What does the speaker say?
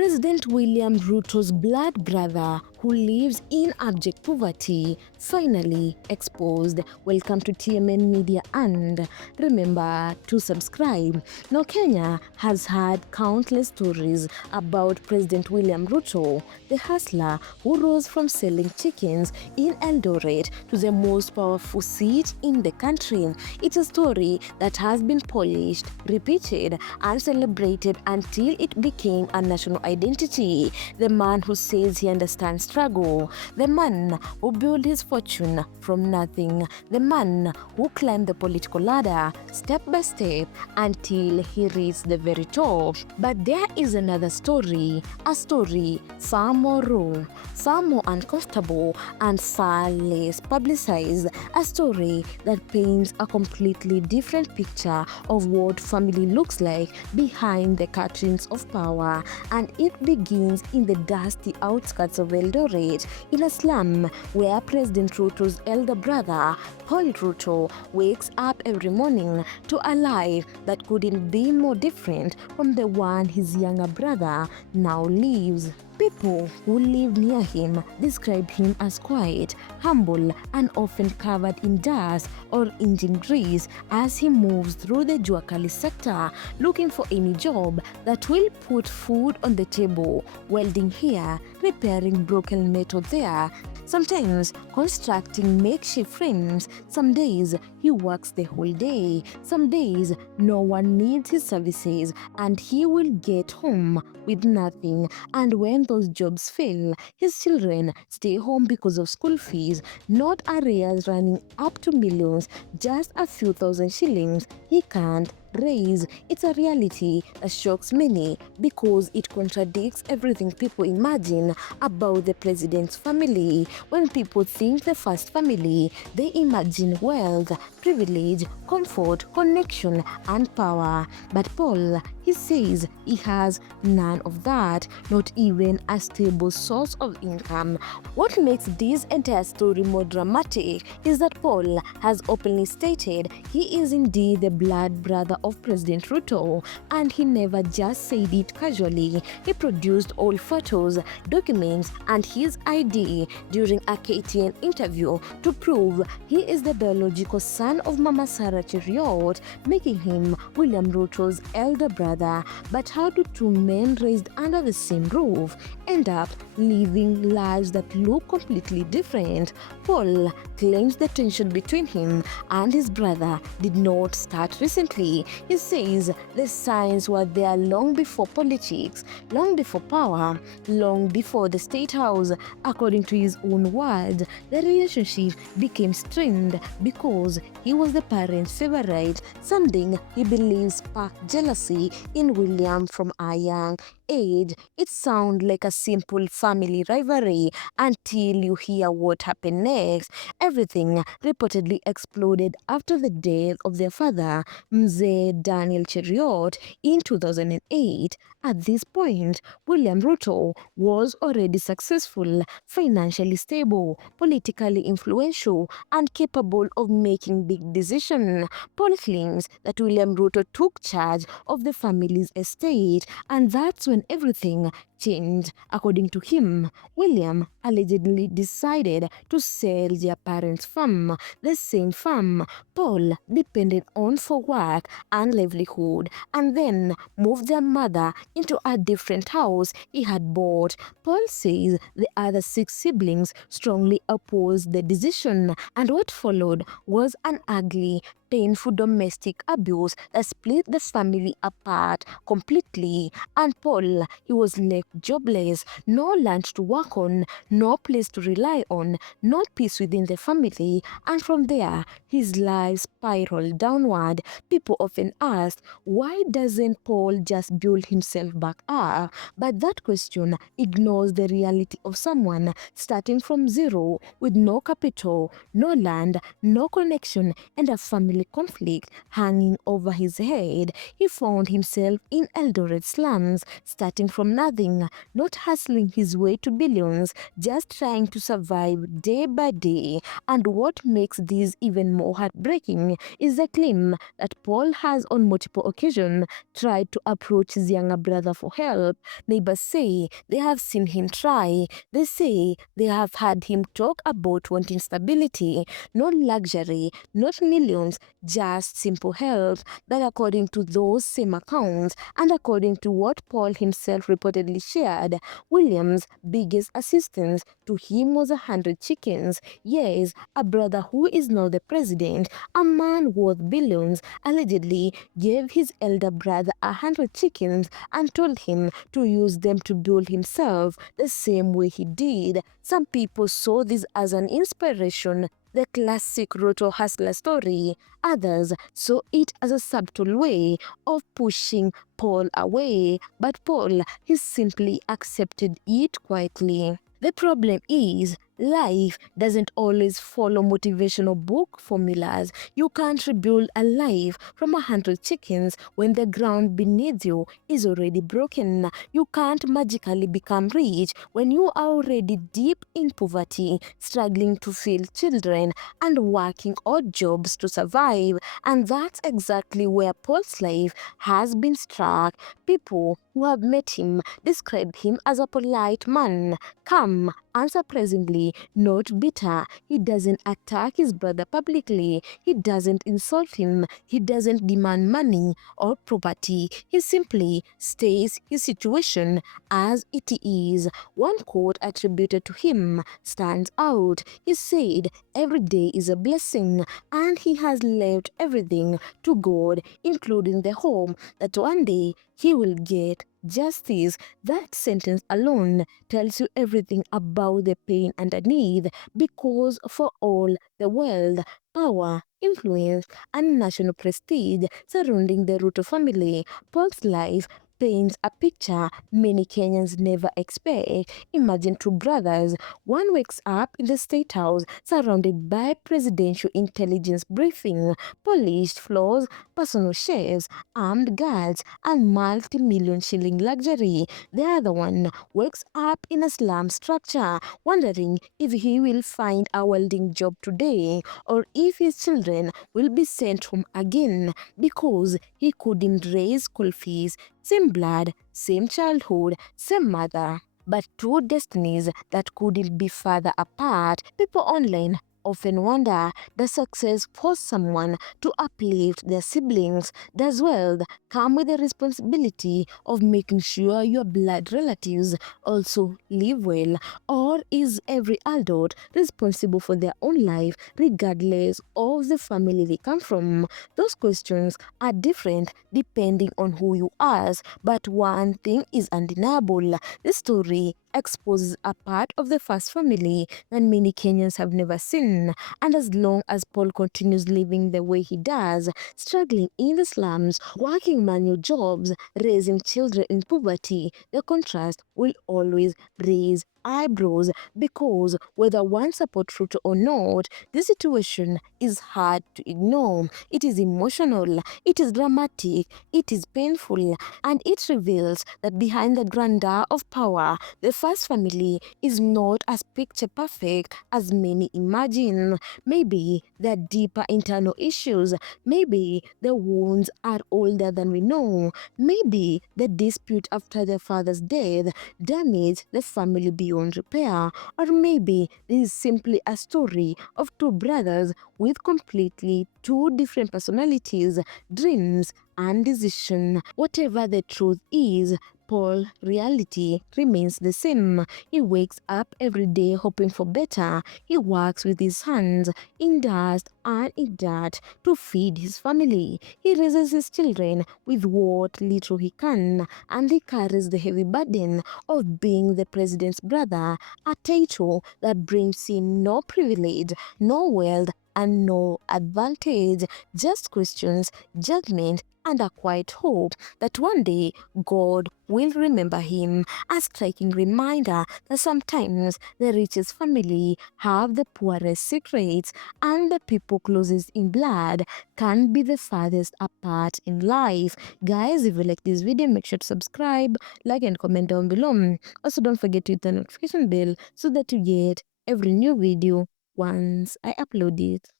President William Ruto's blood brother, who lives in abject poverty, finally exposed. Welcome to TMN Media and remember to subscribe. Now, Kenya has had countless stories about President William Ruto, the hustler who rose from selling chickens in Eldoret to the most powerful seat in the country. It's a story that has been polished, repeated, and celebrated until it became a national identity. The man who says he understands struggle, the man who built his fortune from nothing, the man who climbed the political ladder step by step until he reached the very top. But there is another story, a story far more raw, far more uncomfortable, and far less publicized, a story that paints a completely different picture of what family looks like behind the curtains of power. And it begins in the dusty outskirts of Eldoret, in a slum where President Ruto's elder brother, Paul Ruto, wakes up every morning to a life that couldn't be more different from the one his younger brother now lives. People who live near him describe him as quiet, humble, and often covered in dust or engine grease as he moves through the Juakali sector looking for any job that will put food on the table, welding here, repairing broken metal there, sometimes constructing makeshift frames. Some days he works the whole day, some days no one needs his services and he will get home with nothing. And when those jobs fail, his children stay home because of school fees, not arrears running up to millions, just a few thousand shillings he can't raise. It's a reality that shocks many because it contradicts everything people imagine about the president's family. When people think the first family, they imagine wealth, privilege, comfort, connection, and power. But Paul, he says he has none of that, not even a stable source of income. What makes this entire story more dramatic is that Paul has openly stated he is indeed the blood brother of President Ruto, and he never just said it casually. He produced all photos, documents, and his ID during a KTN interview to prove he is the biological son of Mama Sarah Cheriot, making him William Ruto's elder brother. But how do two men raised under the same roof end up living lives that look completely different? Paul claims the tension between him and his brother did not start recently. He says the signs were there long before politics, long before power, long before the State House. According to his own words, the relationship became strained because he was the parents' favorite, something he believes sparked jealousy in William from a young age. It sounds like a simple family rivalry until you hear what happened next. Everything reportedly exploded after the death of their father, Mzee Daniel Cheriot, in 2008. At this point, William Ruto was already successful, financially stable, politically influential, and capable of making big decisions. Paul claims that William Ruto took charge of the family's estate, and that's when everything changed. According to him, William allegedly decided to sell their parents' farm, the same farm Paul depended on for work and livelihood, and then moved their mother into a different house he had bought. Paul says the other 6 siblings strongly opposed the decision, and what followed was an ugly, painful domestic abuse that split the family apart completely. And Paul, he was left jobless, no land to work on, no place to rely on, no peace within the family, and from there, his life spiraled downward. People often ask, why doesn't Paul just build himself back up? But that question ignores the reality of someone starting from zero with no capital, no land, no connection, and a family family conflict hanging over his head, he found himself in Eldoret slums, starting from nothing, not hustling his way to billions, just trying to survive day by day. And what makes this even more heartbreaking is the claim that Paul has on multiple occasions tried to approach his younger brother for help. Neighbors say they have seen him try. They say they have heard him talk about wanting stability, not luxury, not millions, just simple help. But according to those same accounts, and according to what Paul himself reportedly shared, William's biggest assistance to him was 100 chickens. Yes, a brother who is now the president, a man worth billions, allegedly gave his elder brother 100 chickens and told him to use them to build himself the same way he did. Some people saw this as an inspiration, the classic Ruto hustler story. Others saw it as a subtle way of pushing Paul away, but Paul, he simply accepted it quietly. The problem is, life doesn't always follow motivational book formulas. You can't rebuild a life from 100 chickens when the ground beneath you is already broken. You can't magically become rich when you are already deep in poverty, struggling to feed children and working odd jobs to survive. And that's exactly where Paul's life has been struck. People who have met him describe him as a polite man, calm, unsurprisingly not bitter. He doesn't attack his brother publicly. He doesn't insult him. He doesn't demand money or property. He simply states his situation as it is. One quote attributed to him stands out. He said, "Every day is a blessing," and he has left everything to God, including the hope that one day he will get justice. That sentence alone tells you everything about the pain underneath, because for all the wealth, power, influence, and national prestige surrounding the Ruto family, Paul's life paints a picture many Kenyans never expect. Imagine two brothers. One wakes up in the State House surrounded by presidential intelligence briefing, polished floors, personal chefs, armed guards, and multi-million shilling luxury. The other one wakes up in a slum structure, wondering if he will find a welding job today or if his children will be sent home again because he couldn't raise school fees. Same blood, same childhood, same mother, but two destinies that couldn't be further apart. People online often wonder, does success force someone to uplift their siblings? Does wealth come with the responsibility of making sure your blood relatives also live well? Or is every adult responsible for their own life regardless of the family they come from? Those questions are different depending on who you ask, but one thing is undeniable. The story exposes a part of the first family that many Kenyans have never seen. And as long as Paul continues living the way he does, struggling in the slums, working manual jobs, raising children in poverty, the contrast will always raise eyebrows, because whether one supports Ruto or not, the situation is hard to ignore. It is emotional, it is dramatic, it is painful, and it reveals that behind the grandeur of power, the first family is not as picture perfect as many imagine. Maybe there are deeper internal issues. Maybe the wounds are older than we know. Maybe the dispute after their father's death damaged the family beyond repair. Or maybe this is simply a story of two brothers with completely two different personalities, dreams, and decision. Whatever the truth is, Paul's reality remains the same. He wakes up every day hoping for better. He works with his hands in dust and in dirt to feed his family. He raises his children with what little he can, and he carries the heavy burden of being the president's brother, a title that brings him no privilege, no wealth, and no advantage, just questions, judgment, and a quiet hope that one day God will remember him. A striking reminder that sometimes the richest family have the poorest secrets, and the people closest in blood can be the farthest apart in life. Guys, if you like this video, make sure to subscribe, like, and comment down below. Also, don't forget to hit the notification bell so that you get every new video once I upload it.